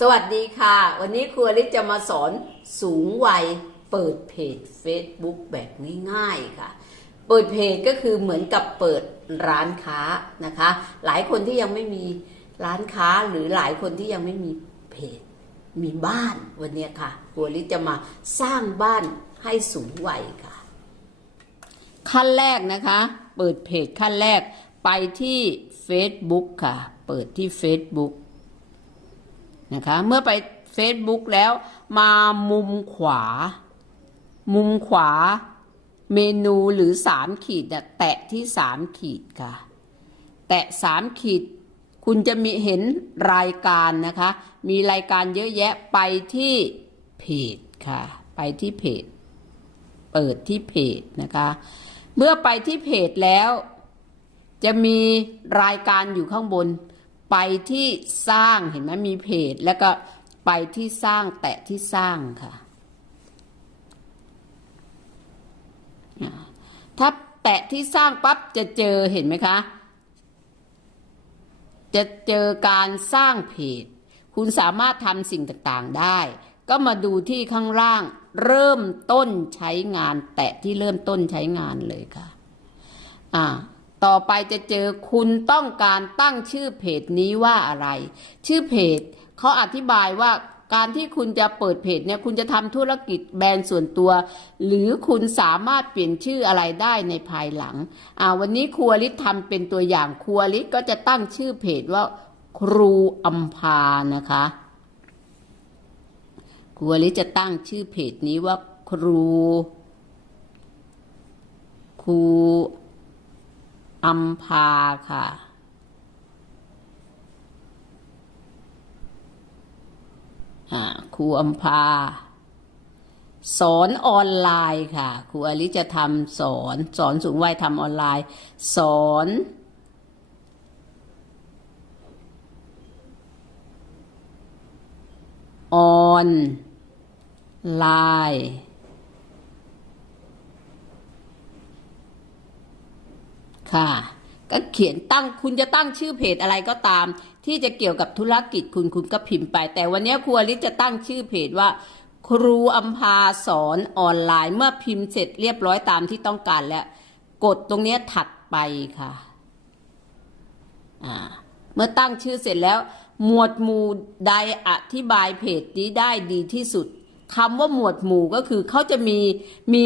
สวัสดีค่ะ วันนี้ครูอลิจะมาสอนสูงวัยเปิดเพจ Facebook แบบง่ายๆค่ะ เปิดเพจก็คือเหมือนกับเปิดร้านค้านะคะ หลายคนที่ยังไม่มีร้านค้าหรือหลายคนที่ยังไม่มีเพจมีบ้านวันนี้ค่ะครูอลิจะมาสร้างบ้านให้สูงวัยค่ะ ขั้นแรกนะคะ เปิดเพจขั้นแรกไปที่ Facebook ค่ะ เปิดที่ Facebook นะคะ เมื่อไป Facebook แล้วมามุมขวา มุมขวาเมนูหรือสามขีดแตะที่สามขีดค่ะ แตะสามขีด คุณจะมีเห็นรายการนะคะ มีรายการเยอะแยะไปที่เพจค่ะ ไปที่เพจ เปิดที่เพจนะคะ เมื่อไปที่เพจแล้ว จะมีรายการอยู่ข้างบน ไปที่สร้างเห็นไหมมีเพจแล้วก็ไปที่สร้างแตะที่สร้างค่ะ ถ้าแตะที่สร้างปั๊บจะเจอเห็นไหมคะ จะเจอการสร้างเพจ คุณสามารถทำสิ่งต่างๆได้ ก็มาดูที่ข้างล่างเริ่มต้นใช้งาน แตะที่เริ่มต้นใช้งานเลยค่ะ อ่า ต่อไปจะเจอคุณต้องการตั้งชื่อเพจนี้ว่าอะไร ชื่อเพจเขาอธิบายว่าการที่คุณจะเปิดเพจเนี่ยคุณจะทำธุรกิจแบรนด์ส่วนตัว หรือคุณสามารถเปลี่ยนชื่ออะไรได้ในภายหลังอ่าวันนี้ครัวลิศทำเป็นตัวอย่างครัวลิศก็จะตั้งชื่อเพจว่า ครูอัมพานะคะครูอลิศจะตั้งชื่อเพจนี้ว่าครู ครู อัมพาค่ะ ครูอัมพา สอนออนไลน์ค่ะ ครูอลิจะทำสอน สอนสูงวัยทำออนไลน์ สอนออนไลน์ ค่ะ ก็เขียนตั้งคุณจะตั้งชื่อเพจอะไรก็ตาม ที่จะเกี่ยวกับธุรกิจคุณคุณก็พิมพ์ไป แต่วันนี้ครูอลิศจะตั้งชื่อเพจว่า ครูอัมพาสอนออนไลน์ เมื่อพิมพ์เสร็จเรียบร้อยตามที่ต้องการแล้ว กดตรงนี้ถัดไปค่ะเมื่อตั้งชื่อเสร็จแล้ว หมวดหมู่ใดอธิบายเพจนี้ได้ดีที่สุดคำว่าหมวดหมู่ก็คือเขาจะมีมี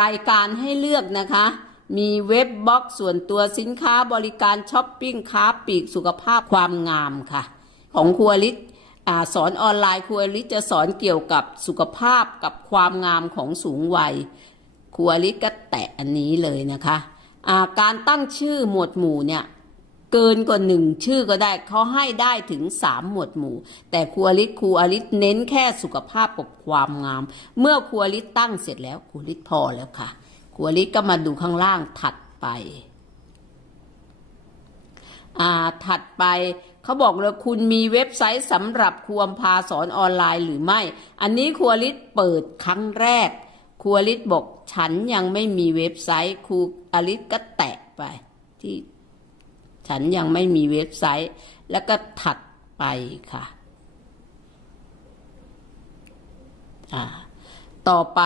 รายการให้เลือกนะคะ มีเว็บบล็อกส่วนตัวสินค้าบริการช้อปปิ้งค้าปลีกสุขภาพความงามค่ะ ของครัวลิศอ่าสอนออนไลน์ครัวลิศจะสอนเกี่ยวกับสุขภาพกับความงามของสูงวัยครัวลิศก็แตะอันนี้เลยนะคะาการตั้งชื่อหมวดหมู่เนี่ยเกินกว่าหนึ่งชื่อก็ได้เขาให้ได้ถึงสามหมวดหมู่ แต่ครัวลิศครูอลิศเน้นแค่สุขภาพกับความงาม เมื่อครัวลิศตั้งเสร็จแล้วครูลิศพอแล้วค่ะ ครัวลิศก็มาดูข้างล่างถัดไป อ่าถัดไปเขาบอกเลยคุณมีเว็บไซต์สำหรับครัวพาสอนออนไลน์หรือไม่ อันนี้ครัวลิศเปิดครั้งแรก ครัวลิศบอกฉันยังไม่มีเว็บไซต์ครูอลิศก็แตะไป ที่ฉันยังไม่มีเว็บไซต์ แล้วก็ถัดไปค่ะอ่าต่อไป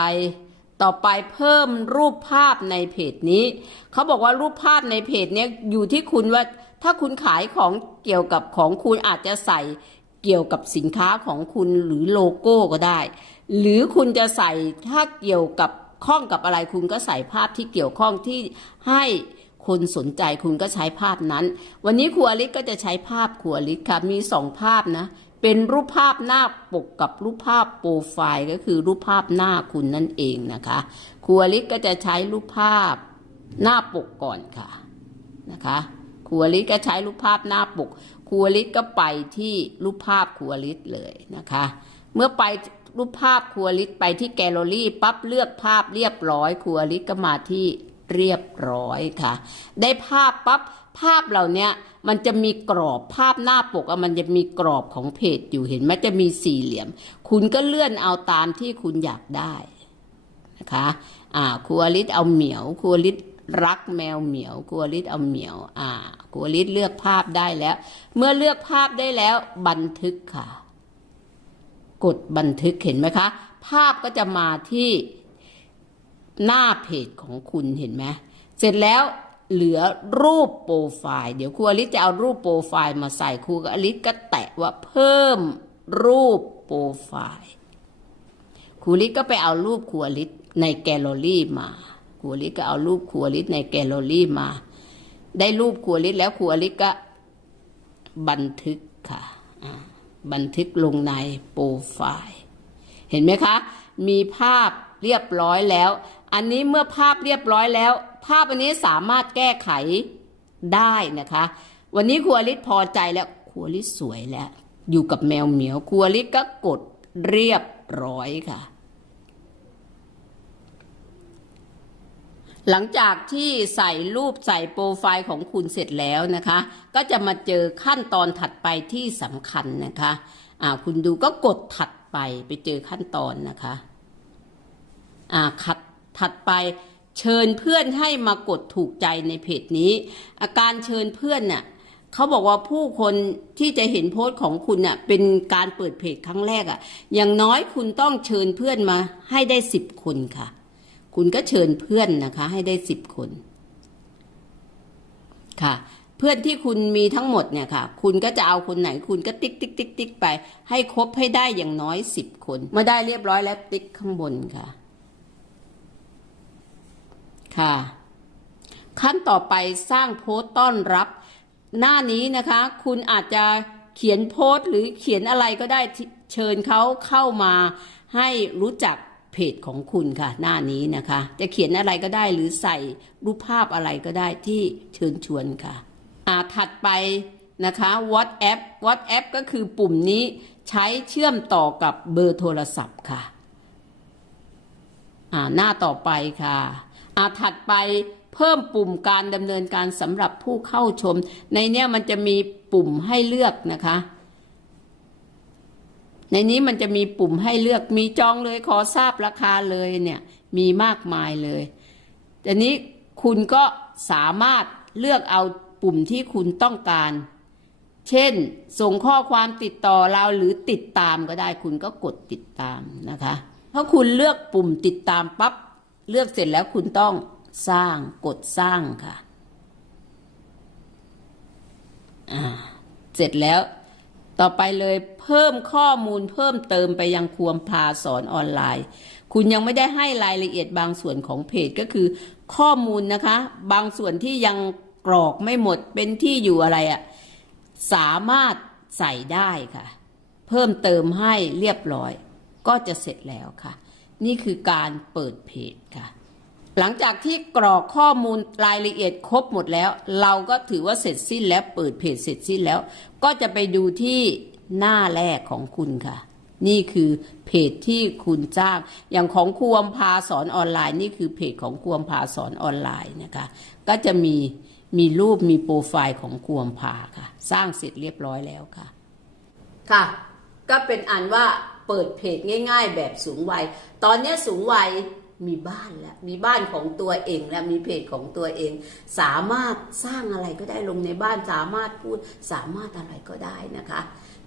ต่อไปเพิ่มรูปภาพในเพจนี้ เขาบอกว่ารูปภาพในเพจเนี้ยอยู่ที่คุณว่าถ้าคุณขายของเกี่ยวกับของคุณอาจจะใส่เกี่ยวกับสินค้าของคุณหรือโลโก้ก็ได้ หรือคุณจะใส่ถ้าเกี่ยวกับข้องกับอะไรคุณก็ใส่ภาพที่เกี่ยวข้องที่ให้คนสนใจคุณก็ใช้ภาพนั้น วันนี้ครูอลิศก็จะใช้ภาพครูอลิศค่ะมีสองภาพนะ เป็นรูปภาพหน้าปกกับรูปภาพโปรไฟล์ก็คือรูปภาพหน้าคุณนั่นเองนะคะครูอลิศก็จะใช้รูปภาพหน้าปกก่อนค่ะนะคะครูอลิศก็ใช้รูปภาพหน้าปกครูอลิศก็ไปที่รูปภาพครูอลิศเลยนะคะ เมื่อไปรูปภาพครูอลิศไปที่แกลเลอรี่ปั๊บเลือกภาพเรียบร้อยครูอลิศก็มาที่เรียบร้อยค่ะ ได้ภาพปั๊บ ภาพเหล่านี้มันจะมีกรอบภาพหน้าปกอะมันจะมีกรอบของเพจอยู่เห็นไหมจะมีสี่เหลี่ยม คุณก็เลื่อนเอาตามที่คุณอยากได้นะคะอ่าครูอลิศเอาเหมียวครูอลิศรักแมวเหมียวครูอลิศเอาเหมียว อ่าครูอลิศเลือกภาพได้แล้ว เมื่อเลือกภาพได้แล้วบันทึกค่ะ กดบันทึกเห็นไหมคะ ภาพก็จะมาที่หน้าเพจของคุณเห็นไหมเสร็จแล้ว เหลือรูปโปรไฟล์เดี๋ยวครูอลิศจะเอารูปโปรไฟล์มาใส่ครูอลิศก็แตะว่าเพิ่มรูปโปรไฟล์ครูอลิศก็ไปเอารูปครูอลิศในแกลเลอรี่มาครูอลิศก็เอารูปครูอลิศในแกลเลอรี่มา ได้รูปครูอลิศแล้วครูอลิศก็บันทึกค่ะบันทึกลงในโปรไฟล์ เห็นไหมคะ มีภาพเรียบร้อยแล้ว อันนี้เมื่อภาพเรียบร้อยแล้ว ภาพอันนี้สามารถแก้ไขได้นะคะ วันนี้ครัวลิศพอใจแล้วครัวลิศสวยแล้ว อยู่กับแมวเหมียวครัวลิศก็กดเรียบร้อยค่ะ หลังจากที่ใส่รูปใส่โปรไฟล์ของคุณเสร็จแล้วนะคะ ก็จะมาเจอขั้นตอนถัดไปที่สำคัญนะคะอ่าคุณดูก็กดถัดไปไปเจอขั้นตอนนะคะอ่าขัด ถัดไปเชิญเพื่อนให้มากดถูกใจในเพจนี้ อาการเชิญเพื่อนน่ะเขาบอกว่าผู้คนที่จะเห็นโพสต์ของคุณน่ะเป็นการเปิดเพจครั้งแรกอะ่ะ อย่างน้อยคุณต้องเชิญเพื่อนมาให้ได้สิบคนค่ะ คุณก็เชิญเพื่อนนะคะ ให้ได้สิบคนค่ะ เพื่อนที่คุณมีทั้งหมดเนี่ยค่ะ คุณก็จะเอาคนไหน คุณก็ติ๊กติ๊กติ๊กติ๊กไป ให้ครบให้ได้อย่างน้อยสิบคน เมื่อได้เรียบร้อยแล้วติ๊กข้างบนค่ะ ค่ะ ขั้นต่อไปสร้างโพสต์ต้อนรับ หน้านี้นะคะ คุณอาจจะเขียนโพสต์หรือเขียนอะไรก็ได้เชิญเขาเข้ามาให้รู้จักเพจของคุณค่ะ หน้านี้นะคะ จะเขียนอะไรก็ได้หรือใส่รูปภาพอะไรก็ได้ที่เชิญชวนค่ะอ่าถัดไปนะคะ WhatsApp WhatsApp ก็คือปุ่มนี้ใช้เชื่อมต่อกับเบอร์โทรศัพท์ค่ะ อ่าหน้าต่อไปค่ะ อาถัดไปเพิ่มปุ่มการดำเนินการสำหรับผู้เข้าชม ในเนี้ยมันจะมีปุ่มให้เลือกนะคะ ในนี้มันจะมีปุ่มให้เลือกมีจองเลยขอทราบราคาเลยเนี่ยมีมากมายเลยแต่นี้คุณก็สามารถเลือกเอาปุ่มที่คุณต้องการ เช่น ส่งข้อความติดต่อเราหรือติดตามก็ได้คุณก็กดติดตามนะคะพราคุณเลือกปุ่มติดตามปั๊บ เลือกเสร็จแล้วคุณต้องสร้างกดสร้างค่ะอ่าเสร็จแล้วต่อไปเลยเพิ่มข้อมูลเพิ่มเติมไปยังควมพาสอนออนไลน์ คุณยังไม่ได้ให้รายละเอียดบางส่วนของเพจก็คือ ข้อมูลนะคะ บางส่วนที่ยังกรอกไม่หมดเป็นที่อยู่อะไรอะสามารถใส่ได้ค่ะ เพิ่มเติมให้เรียบร้อย ก็จะเสร็จแล้วค่ะ นี่คือการเปิดเพจค่ะ หลังจากที่กรอกข้อมูลรายละเอียดครบหมดแล้ว เราก็ถือว่าเสร็จสิ้นแล้วเปิดเพจเสร็จสิ้นแล้ว ก็จะไปดูที่หน้าแรกของคุณค่ะ นี่คือเพจที่คุณจ้าง อย่างของครูอมพาสอนออนไลน์ นี่คือเพจของครูอมพาสอนออนไลน์นะคะ ก็จะมีมีรูปมีโปรไฟล์ของครูอมพาค่ะ สร้างเสร็จเรียบร้อยแล้วค่ะ ค่ะ ก็เป็นอันว่า เปิดเพจง่าย ๆ แบบสูงวัย ตอนนี้สูงวัยมีบ้านแล้วมีบ้านของตัวเองแล้วมีเพจของตัวเอง สามารถสร้างอะไรก็ได้ลงในบ้านสามารถพูดสามารถอะไรก็ได้นะคะ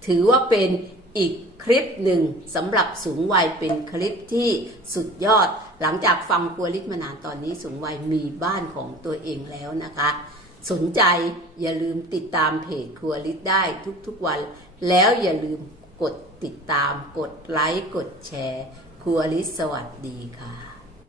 ถือว่าเป็นอีกคลิปหนึ่งสำหรับสูงวัยเป็นคลิปที่สุดยอด หลังจากฟังครัวลิศมานานตอนนี้สูงวัยมีบ้านของตัวเองแล้วนะคะ สนใจอย่าลืมติดตามเพจครัวลิศได้ทุกๆวัน แล้วอย่าลืม กดติดตาม กดไลค์ กดแชร์ ครัวลิสสวัสดีค่ะ